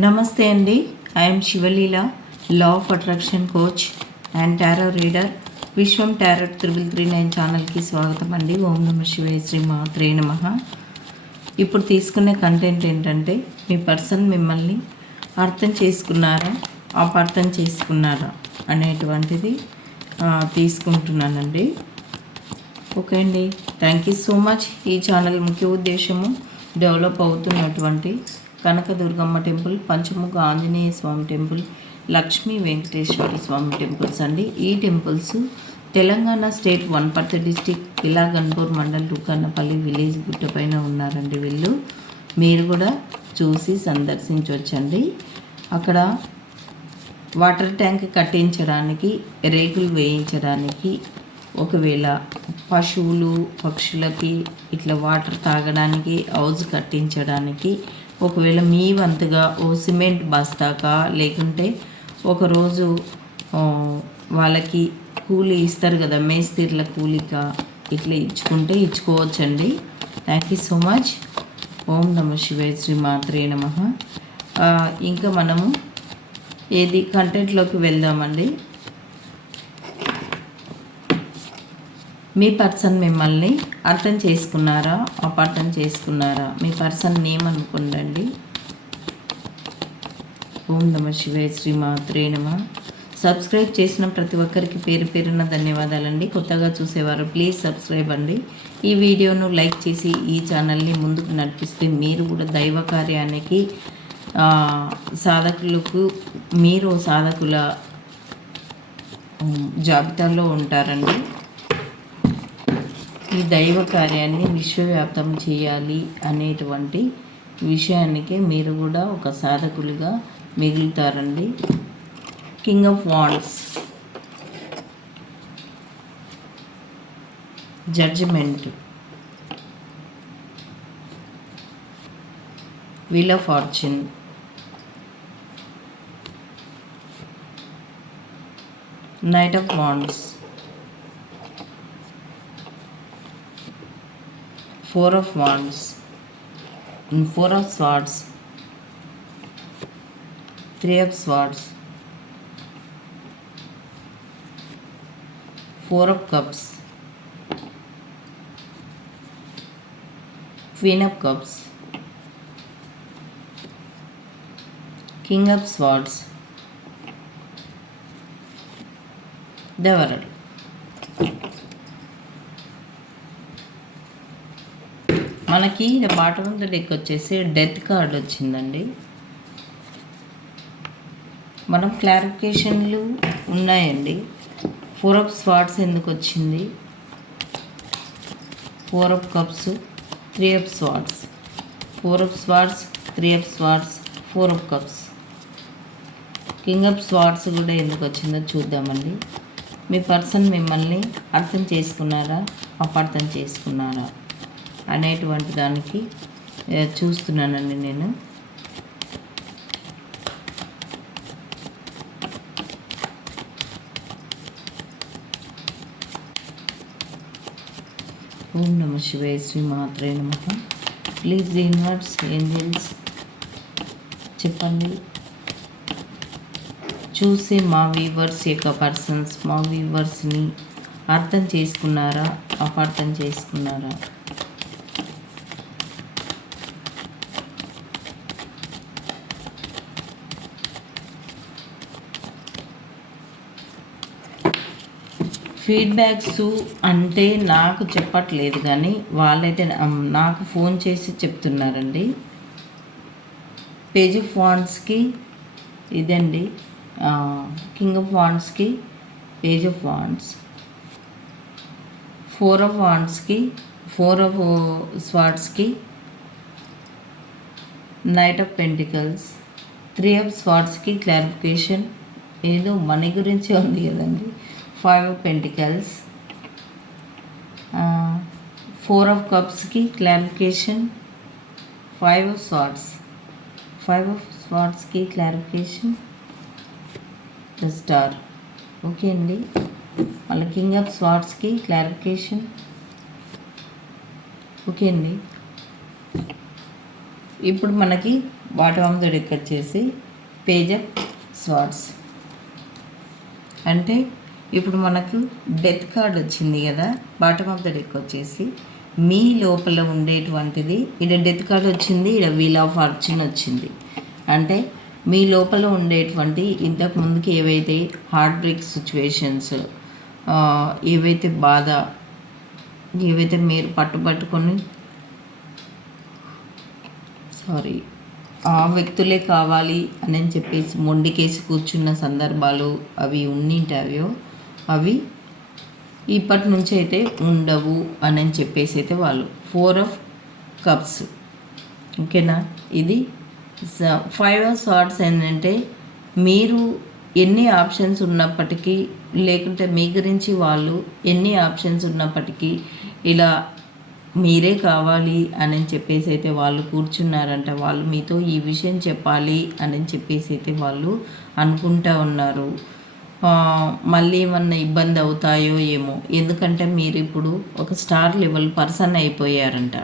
నమస్తే అండి. I'm Sivaleela law of attraction coach and tarot reader Vishwam tarot triple three nine ఛానల్కి స్వాగతం అండి. ఓం నమ శివయ శ్రీ మాత్రే నమ. ఇప్పుడు తీసుకునే కంటెంట్ ఏంటంటే మీ పర్సన్ మిమ్మల్ని అర్థం చేసుకున్నారా అపార్థం చేసుకున్నారా అనేటువంటిది తీసుకుంటున్నానండి. ఓకే అండి. థ్యాంక్ యూ సో మచ్ ఈ ఛానల్ ముఖ్య ఉద్దేశము డెవలప్ అవుతున్నటువంటి Kanakadurgamma temple Panchamukha Anjaneya Swamy temple Lakshmi Venkateshwara Swamy temples అండి. ఈ temples Telangana state Wanaparthy district ఇలా గన్పూర్ మండల్ రుకన్నపల్లి విలేజ్ గుట్టపైన ఉన్నారండి వీళ్ళు. మీరు కూడా చూసి సందర్శించవచ్చండి అక్కడ వాటర్ ట్యాంక్ కట్టించడానికి రేకులు వేయించడానికి ఒకవేళ పశువులు పక్షులకి ఇట్లా వాటర్ తాగడానికి హౌజ్ కట్టించడానికి ఒకవేళ మీ వంతుగా ఓ సిమెంట్ బస్తాకా లేకుంటే ఒకరోజు వాళ్ళకి కూలి ఇస్తారు కదా మేస్తిర్ల కూలిక ఇట్లా ఇచ్చుకుంటే ఇచ్చుకోవచ్చండి. థ్యాంక్ యూ సో మచ్ ఓం నమ శివాయ శ్రీ మాత్రే నమ. ఇంకా మనము ఏది కంటెంట్లోకి వెళ్దామండి? మీ పర్సన్ మిమ్మల్ని అర్థం చేసుకున్నారా? అపార్థం చేసుకున్నారా? మీ పర్సన్ నేమ్ అనుకుండండి. ఓం నమ శివాయ శ్రీ మాత్రే నమ. సబ్స్క్రైబ్ చేసిన ప్రతి ఒక్కరికి పేరు పేరున ధన్యవాదాలండి. కొత్తగా చూసేవారు ప్లీజ్ సబ్స్క్రైబ్ అండి. ఈ వీడియోను లైక్ చేసి ఈ ఛానల్ని ముందుకు నడిపిస్తే మీరు కూడా దైవ కార్యానికి సాధకులకు మీరు సాధకుల జాబితాలో ఉంటారండి. ఈ దైవ కార్యాన్ని విశ్వవ్యాప్తం చేయాలి అనేటువంటి విషయానికి మీరు కూడా ఒక సాధకులుగా మిగులుతారండి. King of wands judgement wheel of fortune knight of wands four of wands. And four of swords. Three of swords. Four of cups. Queen of cups. King of swords. The world మనకి bottom of the deck వచ్చేసి death card వచ్చిందండి. మనం క్లారిఫికేషన్లు ఉన్నాయండి. Four of swords ఎందుకు వచ్చింది four of cups three of swords four of swords three of swords four of cups. King of swords కూడా ఎందుకు వచ్చిందో చూద్దామండి. మీ పర్సన్ మిమ్మల్ని అర్థం చేసుకున్నారా? అపార్థం చేసుకున్నారా? అనేటువంటి దానికి చూస్తున్నానండి నేను. ఓం నమ శివాయ శ్రీ మాత్రే నమ. ప్లీజ్ ఇన్వర్ట్స్ ఏంజల్స్ చెప్పండి. చూసే మా వీవర్స్ యొక్క పర్సన్స్ మా వీవర్స్ని అర్థం చేసుకున్నారా అపార్థం చేసుకున్నారా? ఫీడ్బ్యాక్స్ అంటే నాకు చెప్పట్లేదు కానీ వాళ్ళైతే నాకు ఫోన్ చేసి చెప్తున్నారండి. పేజ్ ఫాంట్స్కి వాండ్స్కి ఇదండి king of వాండ్స్కి page of wands four of వాండ్స్కి four of స్వాట్స్కి knight of pentacles three of స్వాట్స్కి clarification. ఏదో మనీ గురించి ఉంది కదండి. Five of pentacles. Four of కప్స్కి clarification. Five of swords five of స్వాట్స్కి clarification. The star. Okay అండి. మళ్ళీ king of స్వాట్స్కి clarification. Okay అండి. ఇప్పుడు మనకి బాటమ్ ఆఫ్ ద డెక్ వచ్చేసి పేజ్ ఆఫ్ స్వార్డ్స్. అంటే ఇప్పుడు మనకు డెత్ కార్డ్ వచ్చింది కదా బాటమ్ ఆఫ్ ద డెక్ వచ్చేసి మీ లోపల ఉండేటువంటిది ఇక్కడ డెత్ కార్డ్ వచ్చింది ఇక్కడ వీల్ ఆఫ్ ఫార్చ్యూన్ వచ్చింది. అంటే మీ లోపల ఉండేటువంటి ఇంతకు ముందుకి ఏవైతే హార్ట్ బ్రేక్ సిచ్యువేషన్స్ ఏవైతే బాధ ఏవైతే మీరు పట్టుబట్టుకొని సారీ ఆ వ్యక్తులే కావాలి అని చెప్పేసి మొండికేసి కూర్చున్న సందర్భాలు అవి ఉన్నింటాయో అవి ఇప్పటి నుంచి అయితే ఉండవు అని చెప్పేసి అయితే వాళ్ళు. ఫోర్ ఆఫ్ కప్స్ ఓకేనా? ఇది ఫైవ్ ఆఫ్ షార్ట్స్ ఏంటంటే మీరు ఎన్ని ఆప్షన్స్ ఉన్నప్పటికీ లేకుంటే మీ గురించి వాళ్ళు ఎన్ని ఆప్షన్స్ ఉన్నప్పటికీ ఇలా మీరే కావాలి అని చెప్పేసి అయితే వాళ్ళు కూర్చున్నారంట. వాళ్ళు మీతో ఈ విషయం చెప్పాలి అని చెప్పేసి అయితే వాళ్ళు అనుకుంటా ఉన్నారు. మళ్ళీ ఏమన్నా ఇబ్బంది అవుతాయో ఏమో. ఎందుకంటే మీరు ఇప్పుడు ఒక స్టార్ లెవెల్ పర్సన్ అయిపోయారంట.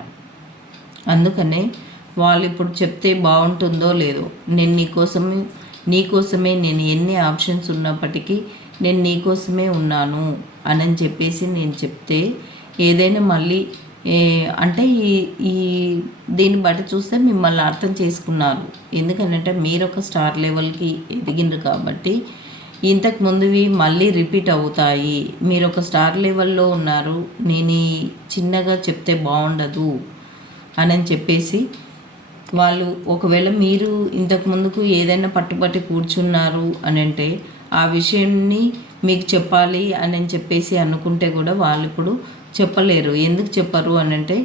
అందుకనే వాళ్ళు ఇప్పుడు చెప్తే బాగుంటుందో లేదో నేను నీకోసమే నీకోసమే నేను ఎన్ని ఆప్షన్స్ ఉన్నప్పటికీ నేను నీకోసమే ఉన్నాను అని చెప్పేసి నేను చెప్తే ఏదైనా మళ్ళీ అంటే ఈ ఈ దీన్ని బట్టి చూస్తే మిమ్మల్ని అర్థం చేసుకున్నారు. ఎందుకంటే మీరు ఒక స్టార్ లెవెల్కి ఎదిగిండ్రు కాబట్టి ఇంతకు ముందువి మళ్ళీ రిపీట్ అవుతాయి. మీరు ఒక స్టార్ లెవెల్లో ఉన్నారు. నేను చిన్నగా చెప్తే బాగుండదు అని చెప్పేసి వాళ్ళు ఒకవేళ మీరు ఇంతకు ముందుకు ఏదైనా పట్టుబట్టి కూర్చున్నారు అని అంటే ఆ విషయాన్ని మీకు చెప్పాలి అని చెప్పేసి అనుకుంటే కూడా వాళ్ళు ఇప్పుడు చెప్పలేరు. ఎందుకు చెప్పరు అని అంటే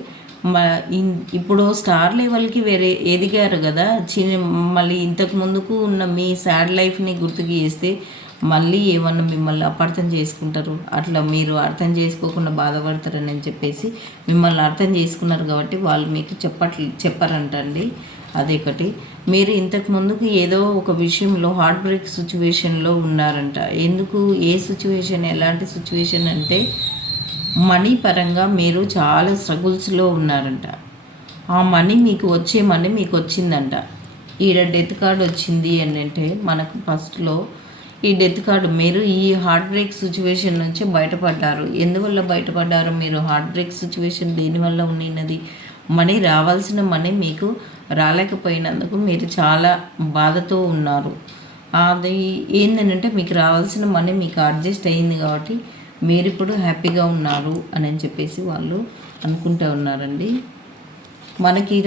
ఇప్పుడు స్టార్ లెవెల్కి వేరే ఎదిగారు కదా చిన్న మళ్ళీ ఇంతకు ముందుకు ఉన్న మీ సాడ్ లైఫ్ని గుర్తుకు చేస్తే మళ్ళీ ఏమన్నా మిమ్మల్ని అపార్థం చేసుకుంటారు? అట్లా మీరు అర్థం చేసుకోకుండా బాధపడతారని చెప్పేసి మిమ్మల్ని అర్థం చేసుకున్నారు కాబట్టి వాళ్ళు మీకు చెప్పట్లు చెప్పారంటండి. అదొకటి మీరు ఇంతకు ముందుకు ఏదో ఒక విషయంలో హార్ట్ బ్రేక్ సిచ్యువేషన్లో ఉన్నారంట. ఎందుకు? ఏ సిచ్యువేషన్ ఎలాంటి సిచ్యువేషన్ అంటే మనీ పరంగా మీరు చాలా స్ట్రగుల్స్లో ఉన్నారంట. ఆ మనీ మీకు వచ్చే మనీ మీకు వచ్చిందంట. ఈడ డెత్ కార్డ్ వచ్చింది అని అంటే మనకు ఫస్ట్లో ఈ డెత్ కార్డు మీరు ఈ హార్ట్ బ్రేక్ సిచ్యువేషన్ నుంచి బయటపడ్డారు. ఎందువల్ల బయటపడ్డారు మీరు? హార్ట్ బ్రేక్ సిచ్యువేషన్ దీనివల్ల ఉన్నది మనీ రావాల్సిన మనీ మీకు రాలేకపోయినందుకు మీరు చాలా బాధతో ఉన్నారు. అది ఏంటంటే మీకు రావాల్సిన మనీ మీకు అడ్జస్ట్ అయింది కాబట్టి మీరు ఇప్పుడు హ్యాపీగా ఉన్నారు అని చెప్పేసి వాళ్ళు అనుకుంటూ ఉన్నారండి. మనకి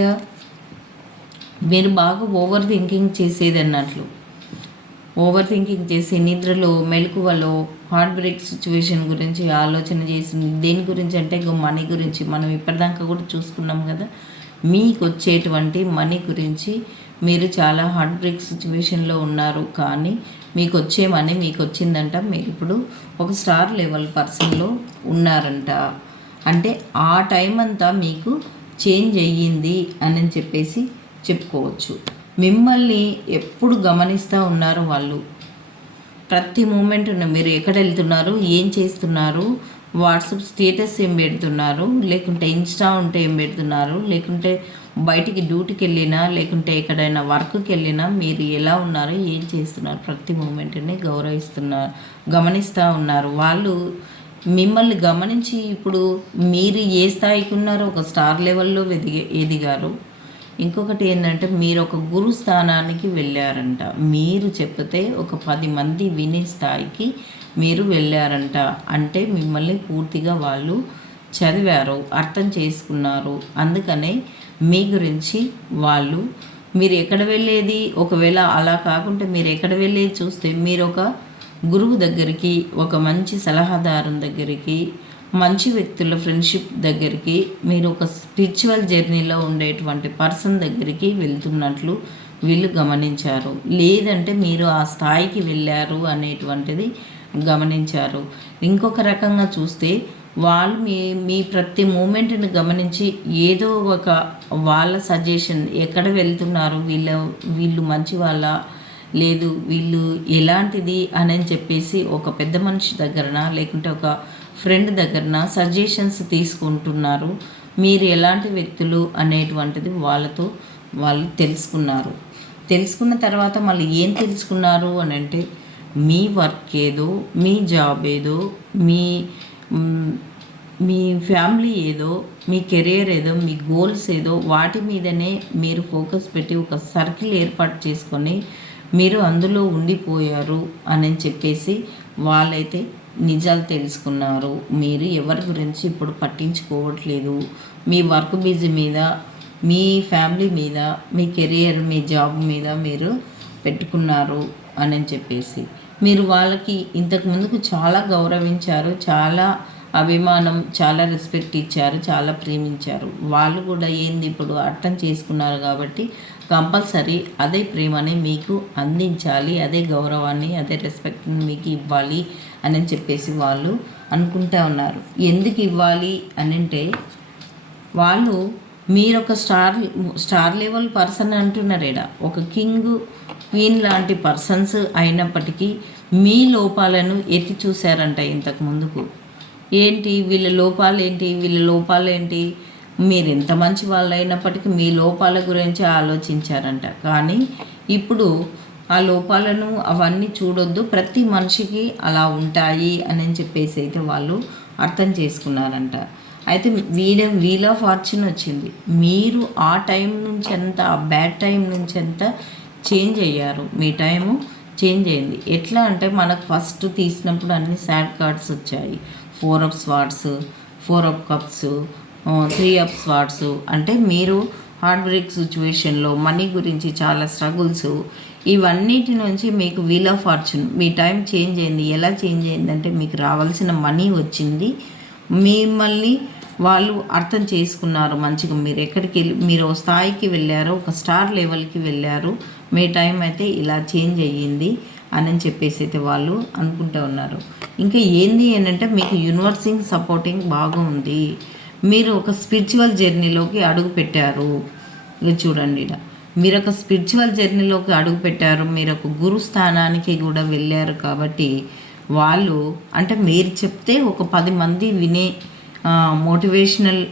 మీరు బాగా ఓవర్ థింకింగ్ చేసేది అన్నట్లు ఓవర్ థింకింగ్ చేసి నిద్రలో మెలకువలో హార్ట్ బ్రేక్ సిచ్యువేషన్ గురించి ఆలోచన చేసింది దేని గురించి అంటే మనీ గురించి మనం ఇప్పటిదాకా కూడా చూసుకున్నాం కదా. మీకు వచ్చేటువంటి మనీ గురించి మీరు చాలా హార్ట్ బ్రేక్ సిచ్యువేషన్లో ఉన్నారు. కానీ మీకు వచ్చే మనీ మీకు వచ్చిందంట. మీరు ఇప్పుడు ఒక స్టార్ లెవెల్ పర్సన్లో ఉన్నారంట. అంటే ఆ టైం అంతా మీకు చేంజ్ అయ్యింది అని చెప్పేసి చెప్పుకోవచ్చు. మిమ్మల్ని ఎప్పుడు గమనిస్తూ ఉన్నారు వాళ్ళు? ప్రతి మూమెంట్ మీరు ఎక్కడ వెళ్తున్నారు? ఏం చేస్తున్నారు? వాట్సాప్ స్టేటస్ ఏం పెడుతున్నారు? లేకుంటే ఇన్స్టా ఉంటే ఏం పెడుతున్నారు? లేకుంటే బయటికి డ్యూటీకి వెళ్ళినా లేకుంటే ఎక్కడైనా వర్క్కి వెళ్ళినా మీరు ఎలా ఉన్నారు? ఏం చేస్తున్నారు? ప్రతి మూమెంట్ని గౌరవిస్తున్నారు గమనిస్తూ ఉన్నారు. వాళ్ళు మిమ్మల్ని గమనించి ఇప్పుడు మీరు ఏ స్థాయికి ఉన్నారో ఒక స్టార్ లెవెల్లో ఎదిగే ఎదిగారు. ఇంకొకటి ఏంటంటే మీరు ఒక గురు స్థానానికి వెళ్ళారంట. మీరు చెప్తే ఒక పది మంది వినే స్థాయికి మీరు వెళ్ళారంట. అంటే మిమ్మల్ని పూర్తిగా వాళ్ళు చదివారు అర్థం చేసుకున్నారు. అందుకనే మీ గురించి వాళ్ళు మీరు ఎక్కడ వెళ్ళేది? ఒకవేళ అలా కాకుంటే మీరు ఎక్కడ వెళ్ళేది చూస్తే మీరు ఒక గురువు దగ్గరికి ఒక మంచి సలహాదారు దగ్గరికి మంచి వ్యక్తుల ఫ్రెండ్షిప్ దగ్గరికి మీరు ఒక స్పిరిచువల్ జర్నీలో ఉండేటువంటి పర్సన్ దగ్గరికి వెళ్తున్నట్లు వీళ్ళు గమనించారు. లేదంటే మీరు ఆ స్థాయికి వెళ్ళారు అనేటువంటిది గమనించారు. ఇంకొక రకంగా చూస్తే వాళ్ళు మీ మీ ప్రతి మూమెంట్ని గమనించి ఏదో ఒక వాళ్ళ సజెషన్ ఎక్కడ వెళ్తున్నారు వీళ్ళ వీళ్ళు మంచి వాళ్ళ లేదు వీళ్ళు ఎలాంటిది అని చెప్పేసి ఒక పెద్ద మనిషి దగ్గరన లేకుంటే ఒక ఫ్రెండ్ దగ్గరన సజెషన్స్ తీసుకుంటున్నారు. మీరు ఎలాంటి వ్యక్తులు అనేటువంటిది వాళ్ళతో వాళ్ళు తెలుసుకున్నారు. తెలుసుకున్న తర్వాత మళ్ళీ ఏం తెలుసుకున్నారు అని అంటే మీ వర్క్ ఏదో మీ జాబ్ ఏదో మీ మీ ఫ్యామిలీ ఏదో మీ కెరియర్ ఏదో మీ గోల్స్ ఏదో వాటి మీదనే మీరు ఫోకస్ పెట్టి ఒక సర్కిల్ ఏర్పాటు చేసుకొని మీరు అందులో ఉండిపోయారు అని చెప్పేసి వాళ్ళైతే నిజాలు తెలుసుకున్నారు. మీరు ఎవరి గురించి ఇప్పుడు పట్టించుకోవట్లేదు. మీ వర్క్ బిజీ మీద మీ ఫ్యామిలీ మీద మీ కెరియర్ మీ జాబ్ మీద మీరు పెట్టుకున్నారు అని చెప్పేసి. మీరు వాళ్ళకి ఇంతకు ముందుకు చాలా గౌరవించారు. చాలా అభిమానం చాలా రెస్పెక్ట్ ఇచ్చారు చాలా ప్రేమించారు. వాళ్ళు కూడా ఏంది ఇప్పుడు అర్థం చేసుకున్నారు కాబట్టి కంపల్సరీ అదే ప్రేమని మీకు అందించాలి అదే గౌరవాన్ని అదే రెస్పెక్ట్ని మీకు ఇవ్వాలి అని చెప్పేసి వాళ్ళు అనుకుంటా ఉన్నారు. ఎందుకు ఇవ్వాలి అని అంటే వాళ్ళు మీరు ఒక స్టార్ స్టార్ లెవెల్ పర్సన్ అంటున్నారు ఈడ ఒక కింగ్ క్వీన్ లాంటి పర్సన్స్ అయినప్పటికీ మీ లోపాలను ఎత్తి చూశారంట ఇంతకు ముందుకు. ఏంటి వీళ్ళ లోపాలు ఏంటి? వీళ్ళ లోపాలు ఏంటి? మీరు ఎంత మంచి వాళ్ళు అయినప్పటికీ మీ లోపాల గురించి ఆలోచించారంట. కానీ ఇప్పుడు ఆ లోపాలను అవన్నీ చూడొద్దు. ప్రతి మనిషికి అలా ఉంటాయి అని చెప్పేసి అయితే వాళ్ళు అర్థం చేసుకున్నారంట. అయితే వీడ వీల్ ఆఫ్ ఫార్చ్యూన్ వచ్చింది. మీరు ఆ టైం నుంచి అంతా ఆ బ్యాడ్ టైం నుంచి అంతా చేంజ్ అయ్యారు. మీ టైము చేంజ్ అయింది. ఎట్లా అంటే మనకు ఫస్ట్ తీసినప్పుడు అన్ని సాడ్ కార్డ్స్ వచ్చాయి. Four of swords four of cups three of swords. అంటే మీరు హార్ట్ బ్రేక్ సిచ్యువేషన్లో మనీ గురించి చాలా స్ట్రగుల్స్. ఇవన్నిటి నుంచి మీకు వీల్ ఆఫ్ ఫార్చ్యూన్. మీ టైం చేంజ్ అయింది. ఎలా చేంజ్ అయిందంటే మీకు రావాల్సిన మనీ వచ్చింది. మిమ్మల్ని వాళ్ళు అర్థం చేసుకున్నారు మంచిగా. మీరు ఎక్కడికి వెళ్ళి మీరు ఒక స్థాయికి వెళ్ళారు ఒక స్టార్ లెవెల్కి వెళ్ళారు. మీ టైం అయితే ఇలా చేంజ్ అయ్యింది. అని చెప్పేసి అయితే వాళ్ళు అనుకుంటూ ఉన్నారు. ఇంకా ఏంది అని అంటే మీకు యూనివర్సింగ్ సపోర్టింగ్ బాగా ఉంది. మీరు ఒక స్పిరిచువల్ జర్నీలోకి అడుగు పెట్టారు. ఇక చూడండి ఇలా. మీరు ఒక స్పిరిచువల్ జర్నీలోకి అడుగు పెట్టారు. మీరు ఒక గురు స్థానానికి కూడా వెళ్ళారు కాబట్టి వాళ్ళు అంటే మీరు చెప్తే ఒక పది మంది వినే మోటివేషనల్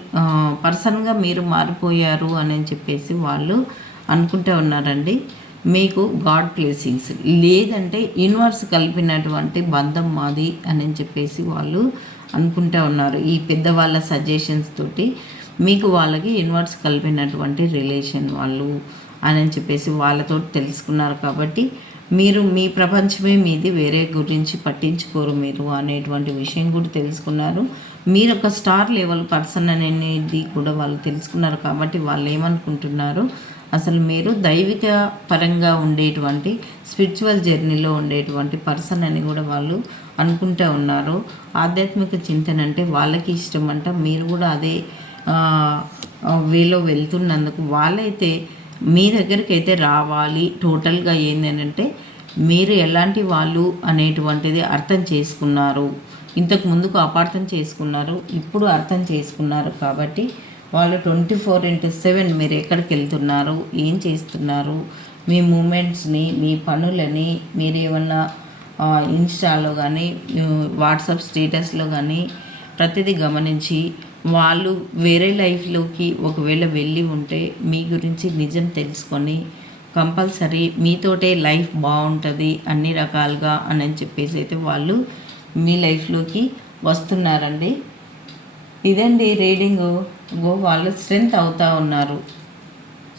పర్సన్గా మీరు మారిపోయారు అని చెప్పేసి వాళ్ళు అనుకుంటూ ఉన్నారండి. మీకు గాడ్ ప్లేసింగ్స్ లేదంటే యూనివర్స్ కలిపినటువంటి బంధం మాది అని చెప్పేసి వాళ్ళు అనుకుంటూ ఉన్నారు. ఈ పెద్దవాళ్ళ సజెషన్స్ తోటి మీకు వాళ్ళకి యూనివర్స్ కలిపినటువంటి రిలేషన్ వాళ్ళు అని చెప్పేసి వాళ్ళతో తెలుసుకున్నారు కాబట్టి మీరు మీ ప్రపంచమే మీది వేరే గురించి పట్టించుకోరు మీరు అనేటువంటి విషయం కూడా తెలుసుకున్నారు. మీరు ఒక స్టార్ లెవెల్ పర్సన్ అనేది కూడా వాళ్ళు తెలుసుకున్నారు కాబట్టి వాళ్ళు ఏమనుకుంటున్నారు? అసలు మీరు దైవిక పరంగా ఉండేటువంటి స్పిరిచువల్ జర్నీలో ఉండేటువంటి పర్సన్ అని కూడా వాళ్ళు అనుకుంటూ ఉన్నారు. ఆధ్యాత్మిక చింతన అంటే వాళ్ళకి ఇష్టం అంట. మీరు కూడా అదే వేలో వెళ్తున్నందుకు వాళ్ళైతే మీ దగ్గరికి అయితే రావాలి టోటల్గా ఏంటంటే మీరు ఎలాంటి వాళ్ళు అనేటువంటిది అర్థం చేసుకున్నారు. ఇంతకు ముందుకు అపార్థం చేసుకున్నారు. ఇప్పుడు అర్థం చేసుకున్నారు కాబట్టి వాళ్ళు ట్వంటీ ఫోర్ ఇంటూ సెవెన్ మీరు ఎక్కడికి వెళ్తున్నారు? ఏం చేస్తున్నారు? మీ మూమెంట్స్ని మీ పనులని మీరు ఏమన్నా ఇన్స్టాలో కానీ వాట్సాప్ స్టేటస్లో కానీ ప్రతిదీ గమనించి వాళ్ళు వేరే లైఫ్లోకి ఒకవేళ వెళ్ళి ఉంటే మీ గురించి నిజం తెలుసుకొని కంపల్సరీ మీతోటే లైఫ్ బాగుంటుంది అన్ని రకాలుగా అని చెప్పేసి అయితే వాళ్ళు మీ లైఫ్లోకి వస్తున్నారండి. ఇదండి రీడింగ్. వాళ్ళు స్ట్రెంగ్త్ అవుతూ ఉన్నారు.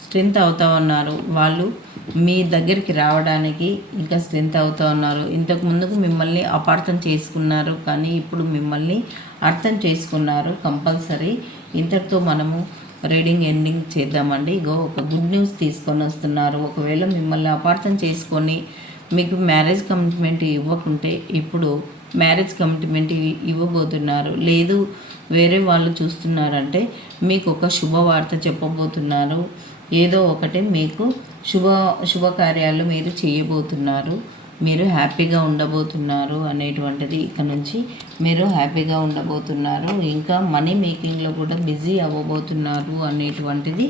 స్ట్రెంగ్త్ అవుతూ ఉన్నారు. వాళ్ళు మీ దగ్గరికి రావడానికి ఇంకా స్ట్రెంగ్త్ అవుతా ఉన్నారు. ఇంతకు ముందుకు మిమ్మల్ని అపార్థం చేసుకున్నారు కానీ ఇప్పుడు మిమ్మల్ని అర్థం చేసుకున్నారు కంపల్సరీ. ఇంతటితో మనము రీడింగ్ ఎండింగ్ చేద్దామండి. ఇగో ఒక గుడ్ న్యూస్ తీసుకొని వస్తున్నారు. ఒకవేళ మిమ్మల్ని అపార్థం చేసుకొని మీకు మ్యారేజ్ కమిట్మెంట్ ఇవ్వకుంటే ఇప్పుడు మ్యారేజ్ కమిట్మెంట్ ఇవ్వబోతున్నారు. లేదు వేరే వాళ్ళు చూస్తున్నారంటే మీకు ఒక శుభవార్త చెప్పబోతున్నారు. ఏదో ఒకటి మీకు శుభ శుభకార్యాలు మీరు చేయబోతున్నారు. మీరు హ్యాపీగా ఉండబోతున్నారు అనేటువంటిది ఇక నుంచి మీరు హ్యాపీగా ఉండబోతున్నారు. ఇంకా మనీ మేకింగ్లో కూడా బిజీ అవ్వబోతున్నారు అనేటువంటిది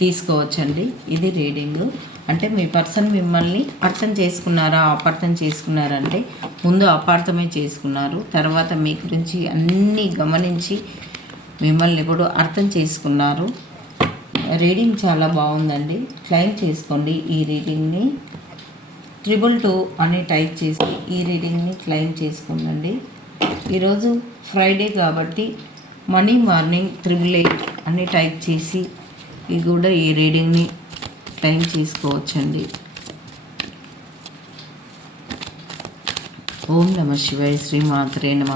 తీసుకోవచ్చండి. ఇది రీడింగ్. అంటే మీ పర్సన్ మిమ్మల్ని అర్థం చేసుకున్నారా అపార్థం చేసుకున్నారంటే ముందు అపార్థమే చేసుకున్నారు. తర్వాత మీ గురించి అన్నీ గమనించి మిమ్మల్ని కూడా అర్థం చేసుకున్నారు. రీడింగ్ చాలా బాగుందండి. క్లైమ్ చేసుకోండి ఈ రీడింగ్ని. ట్రిపుల్ టూ అని టైప్ చేసి ఈ రీడింగ్ని క్లైమ్ చేసుకోండి ఈరోజు ఫ్రైడే కాబట్టి మనీ మార్నింగ్ త్రిబుల్ ఎయిట్ అని టైప్ చేసి ఇది కూడా ఈ రీడింగ్ని టైం తీసుకోవచ్చండి ఓం నమ శివాయ శ్రీ మాత్రే నమ.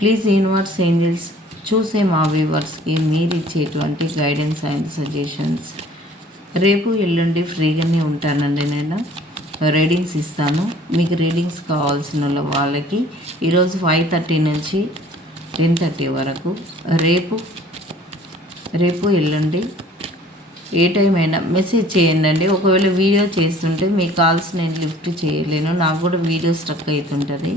ప్లీజ్ యూనివర్స్ ఏంజల్స్ చూసే మా వ్యూవర్స్కి మీరు ఇచ్చేటువంటి గైడెన్స్ అండ్ సజెషన్స్ రేపు ఎల్లుండి ఫ్రీగానే ఉంటానండి నేను. రీడింగ్స్ ఇస్తాను. మీకు రీడింగ్స్ కావాల్సిన వాళ్ళకి ఈరోజు ఫైవ్ థర్టీ నుంచి టెన్ థర్టీ వరకు రేపు రేపు ఎల్లుండి ఏ టైం అయినా మెసేజ్ చేయండి ఒకవేళ వీడియో చేస్తుంటే మీ కాల్స్ నేను లిఫ్ట్ చేయలేను. నాకు కూడా వీడియో స్ట్రక్ అవుతుంటుంది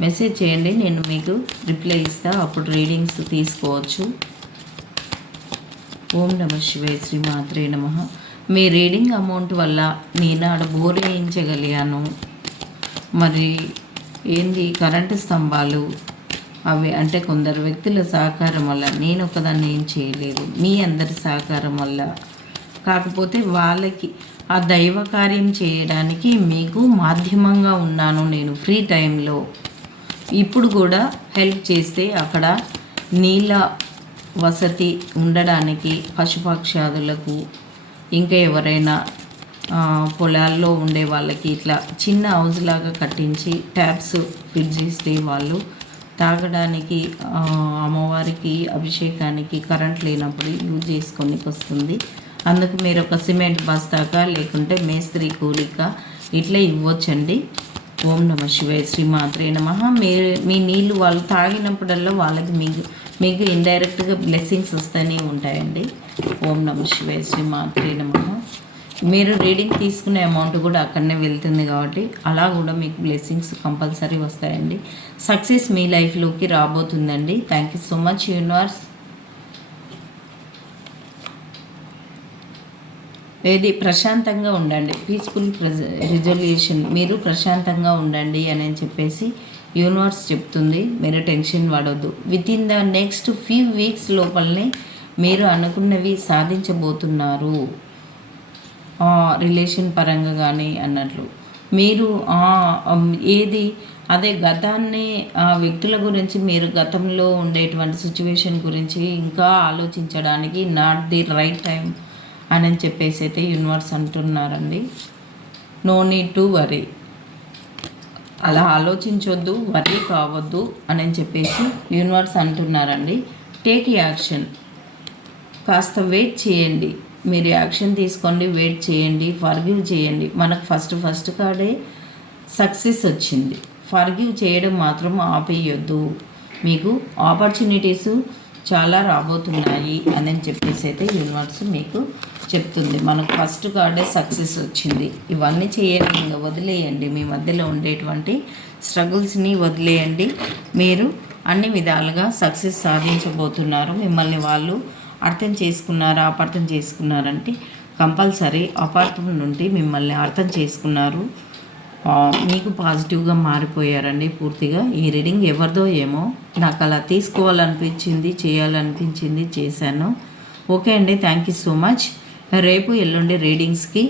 మెసేజ్ చేయండి. నేను మీకు రిప్లై ఇస్తా. అప్పుడు రీడింగ్స్ తీసుకోవచ్చు. ఓం నమ శివే శ్రీ మాత్రే నమ. మీ రీడింగ్ అమౌంట్ వల్ల నేను ఆడ బోర్ వేయించగలిగాను మరి ఏంది? కరెంటు స్తంభాలు అవి అంటే కొందరు వ్యక్తుల సహకారం వల్ల నేను ఒకదాన్ని ఏం చేయలేదు. మీ అందరి సహకారం వల్ల. కాకపోతే వాళ్ళకి ఆ దైవ కార్యం చేయడానికి మీకు మాధ్యమంగా ఉన్నాను నేను ఫ్రీ టైంలో. ఇప్పుడు కూడా హెల్ప్ చేస్తే అక్కడ నీళ్ళ వసతి ఉండడానికి పశుపక్షాదులకు ఇంకా ఎవరైనా పొలాల్లో ఉండే వాళ్ళకి ఇట్లా చిన్న హౌస్ లాగా కట్టించి ట్యాప్స్ ఫిట్ చేస్తే వాళ్ళు తాగడానికి అమ్మవారికి అభిషేకానికి కరెంట్ లేనప్పుడు యూజ్ చేసుకోనికి వస్తుంది అందుకు మీరు ఒక సిమెంట్ బస్తాక లేకుంటే మేస్త్రి కూలిక ఇట్లా ఇవ్వచ్చండి. ఓం నమ శివాయ శ్రీ మాత్రే నమ. మీ మీ నీళ్ళు వాళ్ళు తాగినప్పుడల్లా వాళ్ళకి మీకు మీకు ఇండైరెక్ట్గా బ్లెస్సింగ్స్ వస్తూనే ఉంటాయండి. ఓం నమ శివాయ శ్రీ మాత్రే నమ. మీరు రీడింగ్ తీసుకునే అమౌంట్ కూడా అక్కడనే వెళ్తుంది కాబట్టి అలా కూడా మీకు బ్లెస్సింగ్స్ కంపల్సరీ వస్తాయండి. సక్సెస్ మీ లైఫ్లోకి రాబోతుందండి. Thank you so much universe ఏది ప్రశాంతంగా ఉండండి. పీస్ఫుల్ రిజల్యూషన్ మీరు ప్రశాంతంగా ఉండండి అని చెప్పేసి యూనివర్స్ చెప్తుంది. మీరు tension పడవద్దు within the next few weeks లోపలనే మీరు అనుకున్నవి సాధించబోతున్నారు. రిలేషన్ పరంగా కానీ అన్నట్లు. మీరు ఏది అదే గతాన్ని ఆ వ్యక్తుల గురించి మీరు గతంలో ఉండేటువంటి సిచ్యువేషన్ గురించి ఇంకా ఆలోచించడానికి నాట్ ది రైట్ టైం అని చెప్పేసి అయితే యూనివర్స్ అంటున్నారండి. నో నీడ్ టు వరీ అలా ఆలోచించొద్దు వరీ కావద్దు అని చెప్పేసి యూనివర్స్ అంటున్నారండి. టేక్ యాక్షన్ కాస్త వెయిట్ చేయండి. మీరు యాక్షన్ తీసుకోండి వెయిట్ చేయండి ఫర్గివ్ చేయండి. మనకు ఫస్ట్ ఫస్ట్ కాడే సక్సెస్ వచ్చింది. ఫర్గివ్ చేయడం మాత్రం ఆపేయొద్దు. మీకు ఆపర్చునిటీస్ చాలా రాబోతున్నాయి అని చెప్పేసి అయితే యూనివర్స్ మీకు చెప్తుంది. మనకు ఫస్ట్ కార్డే సక్సెస్ వచ్చింది. ఇవన్నీ చేయండి ఇంకా వదిలేయండి. మీ మధ్యలో ఉండేటువంటి స్ట్రగుల్స్ని వదిలేయండి. మీరు అన్ని విధాలుగా సక్సెస్ సాధించబోతున్నారు. మిమ్మల్ని వాళ్ళు అర్థం చేసుకున్నారా అపార్థం చేసుకున్నారంటే కంపల్సరీ అపార్థం నుండి మిమ్మల్ని అర్థం చేసుకున్నారు. మీకు పాజిటివ్గా మారిపోయారండి పూర్తిగా. ఈ రీడింగ్ ఎవరిదో ఏమో నాకు అలా తీసుకోవాలనిపించింది చేయాలనిపించింది చేశాను. ఓకే అండి థ్యాంక్ యూ సో మచ్. రేపు ఎల్లుండి రీడింగ్స్కి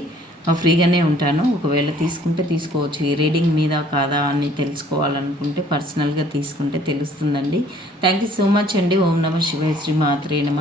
ఫ్రీగానే ఉంటాను. ఒకవేళ తీసుకుంటే తీసుకోవచ్చు. ఈ రీడింగ్ మీద కాదా అని తెలుసుకోవాలనుకుంటే పర్సనల్గా తీసుకుంటే తెలుస్తుందండి. థ్యాంక్ యూ సో మచ్ అండి. ఓం నమ శివాయ శ్రీ మాత్రే నమ.